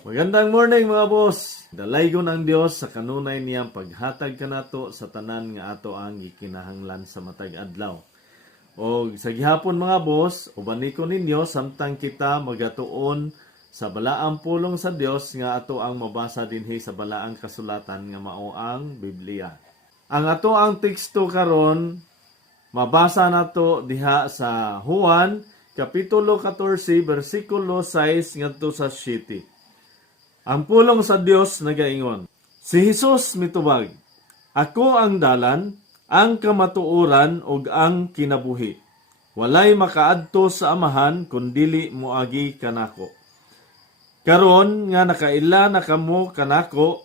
Magandang morning mga boss. Dalaygon ang Dios sa kanunay niyang paghatag kanato sa tanan nga ato ang gikinahanglan sa matag adlaw. O sa gihapon mga boss, ubanikon ninyo samtang kita magatuon sa balaang pulong sa Dios nga ato ang mabasa dinhi sa balaang kasulatan nga mao ang Biblia. Ang ato ang teksto karon mabasa nato diha sa Juan kapitulo 14 bersikulo 6 ngadto sa 7. Ang pulong sa Dios nagaingon. Si Jesus mitubag, Ako ang dalan, ang kamatuoran ug ang kinabuhi. Walay makaadto sa amahan kundili moagi kanako. Karon nga nakaila na kamo kanako,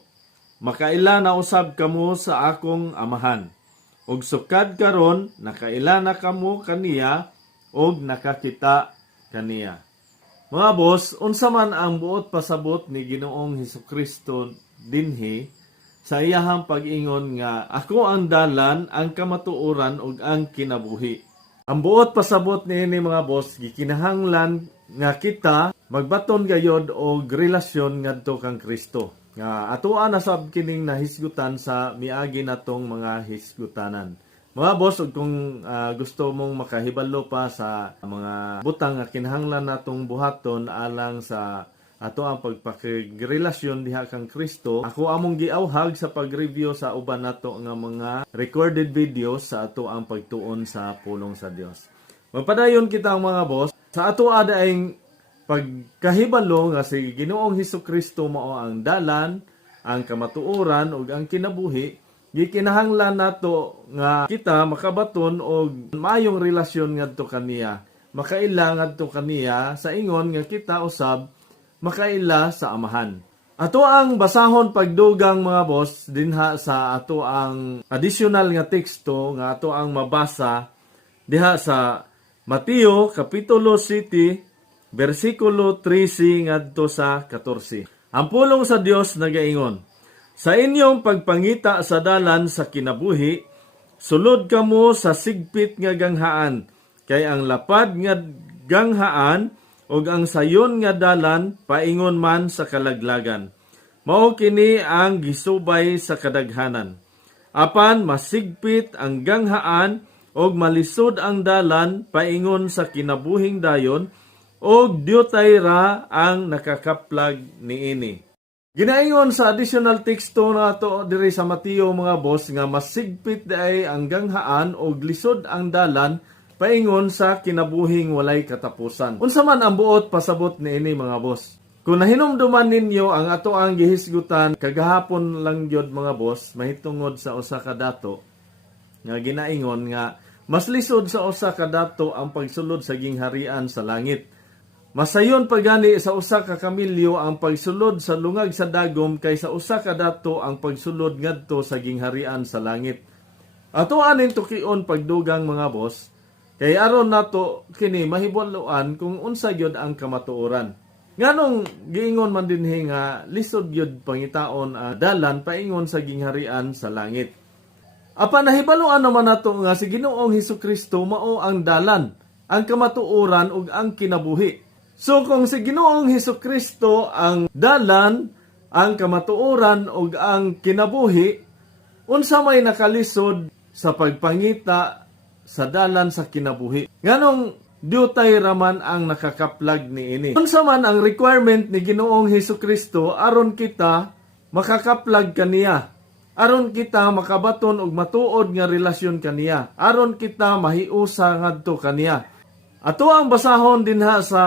makaila na usab kamo sa akong amahan. Ug sukad karon nakaila na kamo kaniya ug nakakita kaniya. Mga boss, unsa man ang buot pasabot ni Ginoong Hesukristo dinhi sa iyahang pag-ingon nga ako ang dalan, ang kamatuoran ug ang kinabuhi. Ang buot pasabot niini mga boss gikinahanglan nga kita magbaton gayod og relasyon ngadto kang Kristo. Nga atoa na sab kining nahisgutan sa miagi natong mga hisgutanan. Mga boss, kung gusto mong makahibalo pa sa mga butang nga kinahanglan natong buhaton alang sa ato ang pagpakigrelasyon diha kang Kristo, ako among giawhag sa pag-review sa uban nato nga mga recorded videos sa ato ang pagtuon sa pulong sa Dios. Magpadayon kita mga boss, sa ato adaing pagkahibalo nga si Ginoong Hesukristo mao ang dalan, ang kamatuoran ug ang kinabuhi. Gikinahanglan nato nga kita makabaton og maayong relasyon ngadto kaniya. Makaila ngadto kaniya sa ingon nga kita usab makaila sa amahan. Ato ang basahon pagdugang mga boss dinha sa ato ang additional nga teksto nga ato ang mabasa diha sa Mateo kapitulo 7 bersikulo 13 ngadto sa 14. Ang pulong sa Dios nagaingon, Sa inyong pagpangita sa dalan sa kinabuhi, sulod kamo sa sigpit nga ganghaan, kay ang lapad nga ganghaan ug ang sayon nga dalan paingon man sa kalaglagan. Mao kini ang gisubay sa kadaghanan. Apan masigpit ang ganghaan ug malisod ang dalan paingon sa kinabuhing dayon, ug diutay ra ang nakakaplag niini. Ginaingon sa additional teksto na to diri sa Mateo mga boss nga masigpit daay ang ganghaan o lisod ang dalan paingon sa kinabuhing walay katapusan. Unsa man ang buot pasabot niini mga boss? Kung nahinumduman ninyo ang ato ang gihisgutan kagahapon lang gyud mga boss mahitungod sa usa ka dato nga ginaingon nga mas lisod sa usa ka dato ang pagsulod sa gingharian sa langit. Masayon pagani sa usa ka kamilyo ang pagsulod sa lungag sa dagom kaysa usa ka dato ang pagsulod ngadto sa gingharian sa langit. Ato anin tukion pagdugang mga boss, kay aron nato kini mahibaloan kung unsa gyud ang kamatuoran. Nganong giingon man dinhi nga lisod gyud pangitaon dalan paingon sa gingharian sa langit. Apan nahibaloan naman nato nga si Ginoong Hesukristo mao ang dalan, ang kamatuoran ug ang kinabuhi. So kung si Ginoong Hesukristo ang dalan, ang kamatuoran ug ang kinabuhi, unsa may nakalisod sa pagpangita sa dalan sa kinabuhi? Nganong diutay raman ang nakakaplag niini? Unsa man ang requirement ni Ginoong Hesukristo aron kita makakaplag kaniya? Aron kita makabaton og matuod nga relasyon kaniya? Aron kita mahiusa ngadto kaniya? Ato ang basahon dinha sa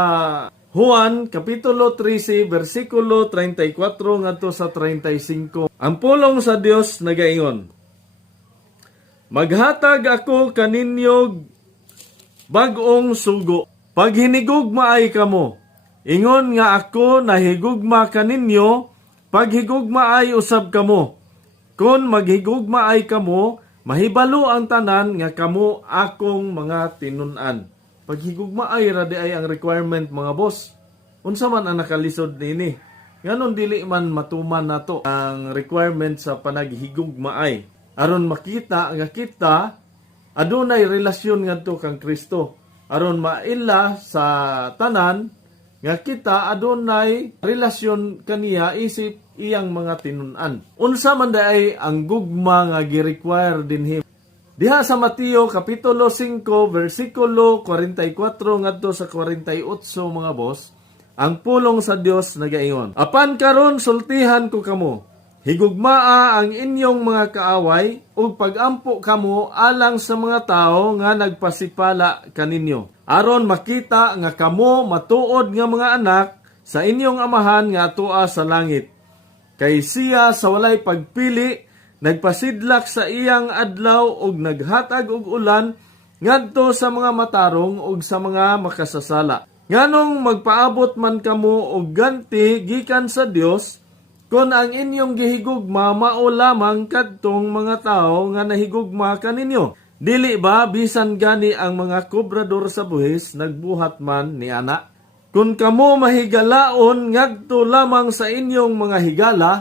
Juan kapitulo 13 bersikulo 34 ngadto sa 35. Ang pulong sa Dios nagaingon, Maghatag ako kaninyo bag-ong sugo. Pag hinigugmaay kamo, ingon nga ako nahigugma kaninyo, pag higugmaay usab kamo. Kung maghigugmaay kamo, mahibalo ang tanan nga kamo akong mga tinun-an. Paghigugmaay ra di ay ang requirement mga boss. Unsa man ang nakalisod niini? Nganon dili man matuman nato ang requirement sa panaghigugmaay. Aron makita nga kita adunay relasyon ngadto kang Kristo. Aron maila sa tanan nga kita adunay relasyon kaniya isip iyang mga tinun-an. Unsa man day ang gugma nga gi-require dinhi diha sa Mateo kapitulo 5 versikulo 44 ngadto sa 48 mga boss, ang pulong sa Dios nagaingon, apan karon sultihan ko kamo, higugmaa ang inyong mga kaaway ug pagampo kamo alang sa mga tawo nga nagpasipala kaninyo. Aron makita nga kamo matuod nga mga anak sa inyong amahan nga atoa sa langit. Kay siya sa walay pagpili nagpasidlak sa iyang adlaw ug naghatag og ulan ngadto sa mga matarong ug sa mga makasasala. Nganong magpaabot man kamo og ganti gikan sa Dios kun ang inyong gihigugma mao lamang kadtong mga tawo nga nahigugma kaninyo. Dili ba bisan gani ang mga kobrador sa buhis nagbuhat man ni ana? Kun kamo mahigalaon ngadto lamang sa inyong mga higala,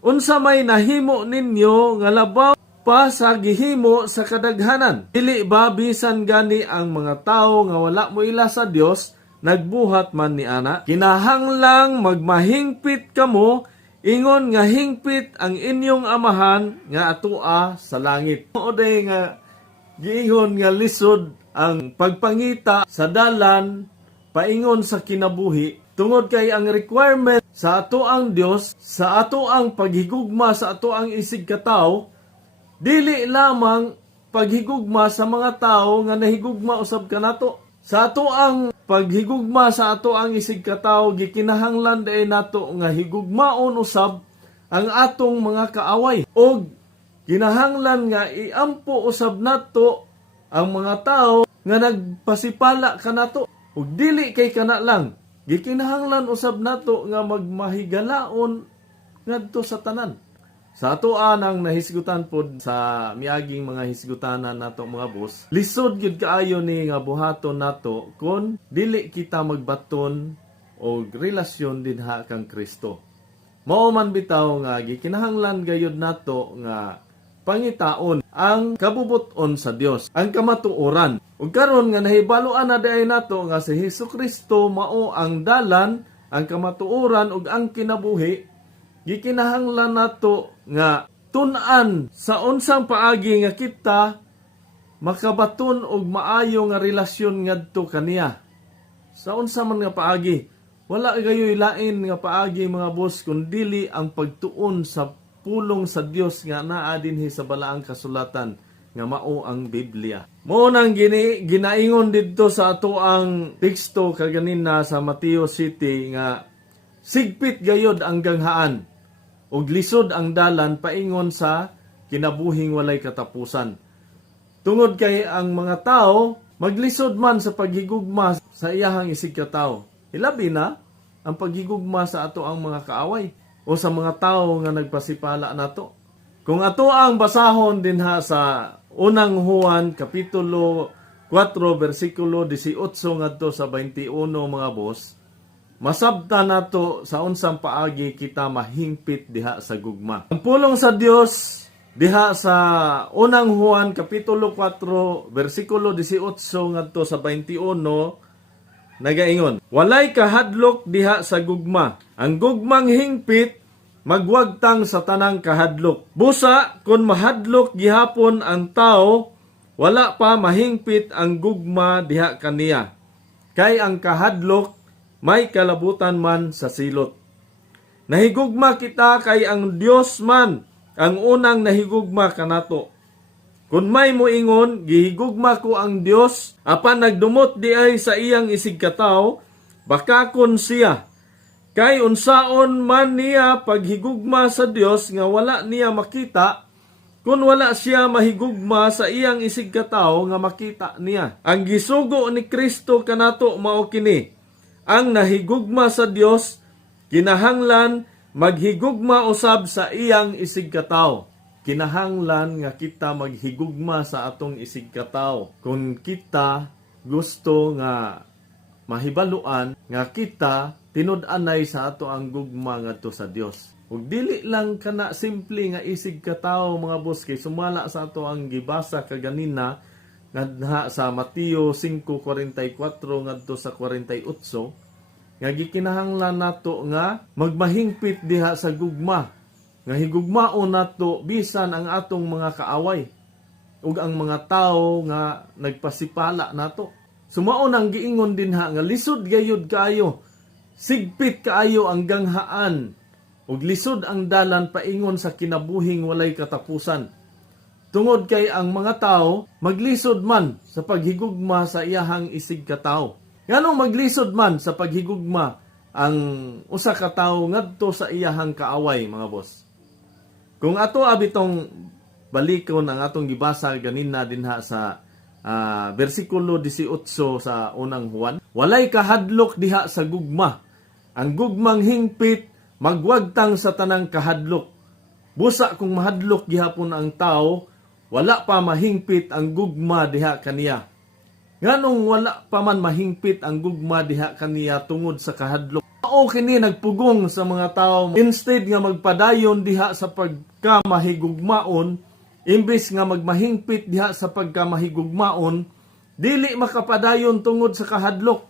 unsa may nahimo ninyo nga labaw pa sa gihimo sa kadaghanan? Dili ba bisan gani ang mga tawo nga wala moila sa Dios nagbuhat man ni ana? Kinahanglang magmahingpit kamo ingon nga hingpit ang inyong amahan nga atoa sa langit. Oday nga giingon nga lisod ang pagpangita sa dalan paingon sa kinabuhi tungod kay ang requirement sa ato ang Dios sa ato ang paghigugma sa ato ang isig katawo dili lamang paghigugma sa mga tawo nga nahigugma usab kanato. Sa ato ang paghigugma sa ato ang isig katawo gikinahanglan day nato nga higugmaon usab ang atong mga kaaway og kinahanglan nga iampo usab nato ang mga tawo nga nagpasipala kanato ug dili kay kana lang gikinahanglan usab nato nga magmahigalaon ngadto sa tanan. Sa atoa nang nahisgutan pod sa miaging mga hisgutanan nato mga boss, lisod gyud kaayo ni nga buhaton nato kun dili kita magbaton og relasyon dinha kang Kristo. Mao man bitaw nga gikinahanglan gayud nato nga pangitaon ang kabubuton sa Dios, ang kamatuoran. Ug karon nga nahibaluan na diay nato nga si Hesukristo mao ang dalan, ang kamatuoran ug ang kinabuhi, gikinahanglan nato nga tun-an sa unsang paagi nga kita makabaton og maayo nga relasyon ngadto kaniya. Sa unsa man nga paagi, wala gayoy lain nga paagi mga boss kundi ang pagtuon sa pulong sa Dios nga naa dinhi sa balaang kasulatan nga mao ang Biblia. Mao nang ginaingon didto sa ato ang teksto kaganina sa Mateo City nga sigpit gayod ang ganghaan ug lisod ang dalan paingon sa kinabuhing walay katapusan. Tungod kay ang mga tao maglisod man sa paghigugma sa iyahang isig katawo. Ilabi na ang paghigugma sa ato ang mga kaaway o sa mga tao nga nagpasipala nato. Kung ato ang basahon dinha sa unang Juan kapitulo 4 bersikulo 18 ngadto sa 21 mga boss, masabta nato sa unsang paagi kita mahingpit diha sa gugma. Ang pulong sa Dios diha sa unang Juan kapitulo 4 bersikulo 18 ngadto sa 21 nagaingon, walay kahadlok diha sa gugma. Ang gugmang hingpit magwagtang sa tanang kahadlok. Busa kun mahadlok gihapon ang tao, wala pa mahingpit ang gugma diha kaniya. Kay ang kahadlok may kalabutan man sa silot. Nahigugma kita kay ang Dios man ang unang nahigugma kanato. Kung may moingon, gihigugma ko ang Dios, apan nagdumot di ay sa iyang isig katawo, baka kun siya. Kay unsaon man niya paghigugma sa Dios nga wala niya makita, kung wala siya mahigugma sa iyang isig katawo nga makita niya. Ang gisugo ni Kristo kanato mao kini, ang nahigugma sa Dios, kinahanglan maghigugma usab sa iyang isig katawo. Kinahanglan nga kita maghigugma sa atong isig katawo. Kung kita gusto nga mahibaluan nga kita tinud-anay sa ato ang gugma ngadto sa Dios. Ug dili lang kana simple nga isig katawo mga boss, kay sumala sa ato ang gibasa kaganina nga sa Mateo 5:44 ngadto sa 48. nga gikinahanglan nato nga magmahingpit diha sa gugma, nga higugmaon nato bisan ang atong mga kaaway ug ang mga tawo nga nagpasipala nato. Sumaon ang giingon dinha nga lisod gayud kaayo, sigpit kaayo ang ganghaan ug lisod ang dalan paingon sa kinabuhing walay katapusan. Tungod kay ang mga tao maglisod man sa paghigugma sa iyahang isig ka tawo. Nganong maglisod man sa paghigugma ang usa ka tawo ngadto sa iyahang kaaway, mga boss? Kung ato abitong balikon ang atong gibasa ganina dinha sa versikulo 18 sa unang Juan, walay kahadlok diha sa gugma. Ang gugmang hingpit magwagtang sa tanang kahadlok. Busa kung mahadlok gihapon ang tao, wala pa mahingpit ang gugma diha kaniya. Nganong wala pa man mahingpit ang gugma diha kaniya tungod sa kahadlok. Mao kini nagpugong sa mga tao, instead nga magpadayon diha sa pagkamahigugmaon, imbis nga magmahingpit diha sa pagkamahigugmaon, dili makapadayon tungod sa kahadlok.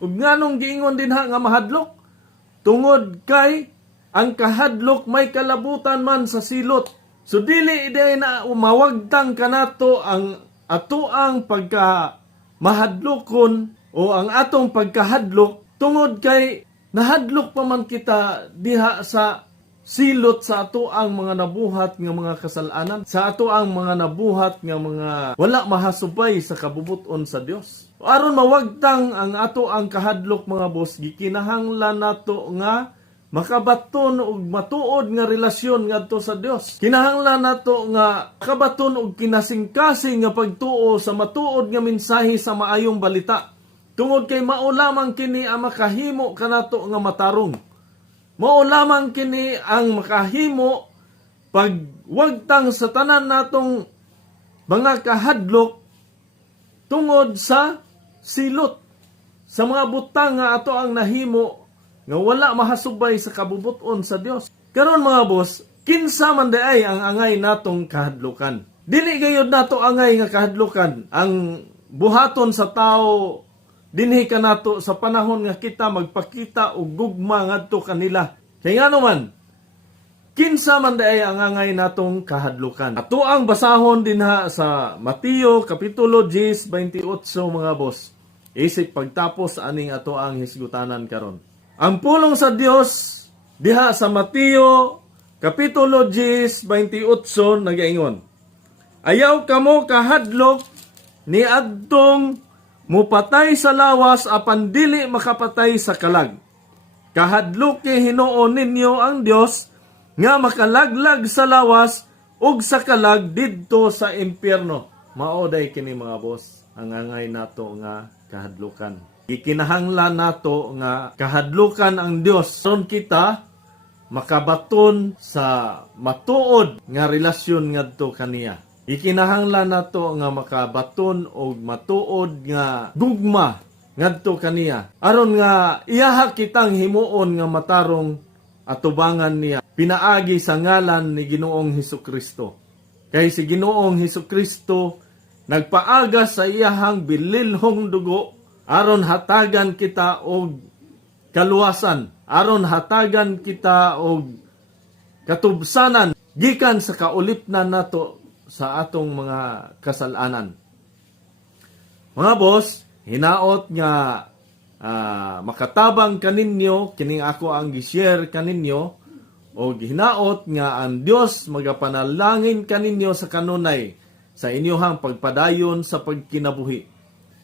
Ug nganong giingon dinha nga mahadlok? Tungod kay ang kahadlok may kalabutan man sa silot. So dili day na mawagtang kanato ang atoang pagka mahadlokon o ang atong pagkahadlok tungod kay nahadlok pa man kita diha sa silot sa ato ang mga nabuhat nga mga kasalanan, sa ato ang mga nabuhat nga mga wala mahasubay sa kabubuton sa Dios. Aron mawagtang ang ato ang kahadlok, mga boss, gikinahanglan nato nga makabaton og matuod nga relasyon ngadto sa Dios. Kinahanglan nato nga makabaton og kinasing-kasing nga pagtuo sa matuod nga mensahe sa maayong balita. Tungod kay mao lamang kini ang makahimo kanato nga matarong. Mao lamang kini ang makahimo pagwagtang sa tanan natong mga kahadlok tungod sa silot, sa mga butang nga ato ang nahimo nga wala mahasubay sa kabubuton sa Dios. Karon, mga boss, kinsa man ay ang angay natong kahadlukan. Dili gayud nato angay nga kahadlukan ang buhaton sa tao dinhi kanato sa panahon nga kita magpakita og gugma ngadto kanila. Kay ngano man, kinsa man ay ang angay natong kahadlukan. Ato ang basahon dinha sa Mateo kapitulo 10:28, mga boss. Isip pagtapos aning ato ang hisgutanan karon. Ang pulong sa Dios diha sa Mateo kapitulo 10:28 nagaingon, ayaw kamo kahadlok ni adtong mupatay sa lawas apan dili makapatay sa kalag. Kahadlok kay hinuon ninyo ang Dios nga makalaglag sa lawas ug sa kalag didto sa impyerno. Mao day kini, mga boss, ang angay nato nga kahadlukan. Ikinahanglan nato nga kahadlukan ang Dios ron kita makabaton sa matuod nga relasyon ngadto kaniya. Ikinahanglan nato nga makabaton og matuod nga gugma ngadto kaniya aron nga iyaha kitang himuon nga matarong atubangan niya pinaagi sa ngalan ni Ginoong Hesukristo. Kay si Ginoong Hesukristo nagpaaga sa iyahang bililhong dugo aron hatagan kita og kaluwasan, aron hatagan kita og katubsanan gikan sa kaulipnan nato sa atong mga kasalanan. Mga boss, hinaot nga makatabang kaninyo kining ako ang gi-share kaninyo, o hinaot nga ang Dios magapanalangin kaninyo sa kanunay sa inyohang pagpadayon sa pagkinabuhi,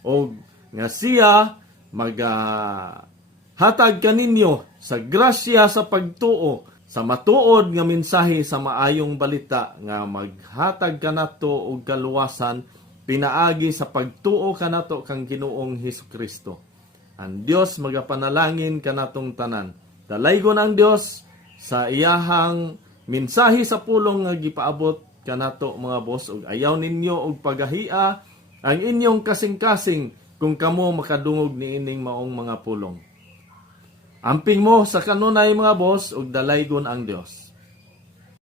o nga siya hatag kaninyo sa grasya sa pagtuo sa matuod nga mensahe sa maayong balita nga maghatag kanato og kaluwasan pinaagi sa pagtuo kanato kang Ginoong Hesukristo. Ang Dios magapanalangin kanatong tanan. Dalaygon ang Dios sa iyahang mensahe sa pulong nga gipaabot kanato, mga boss, ug ayaw ninyo og pagahia ang inyong kasing-kasing kung kamo makadungog niining maong mga pulong. Amping mo sa kanunay, mga boss, ug dalaygon ang Dios.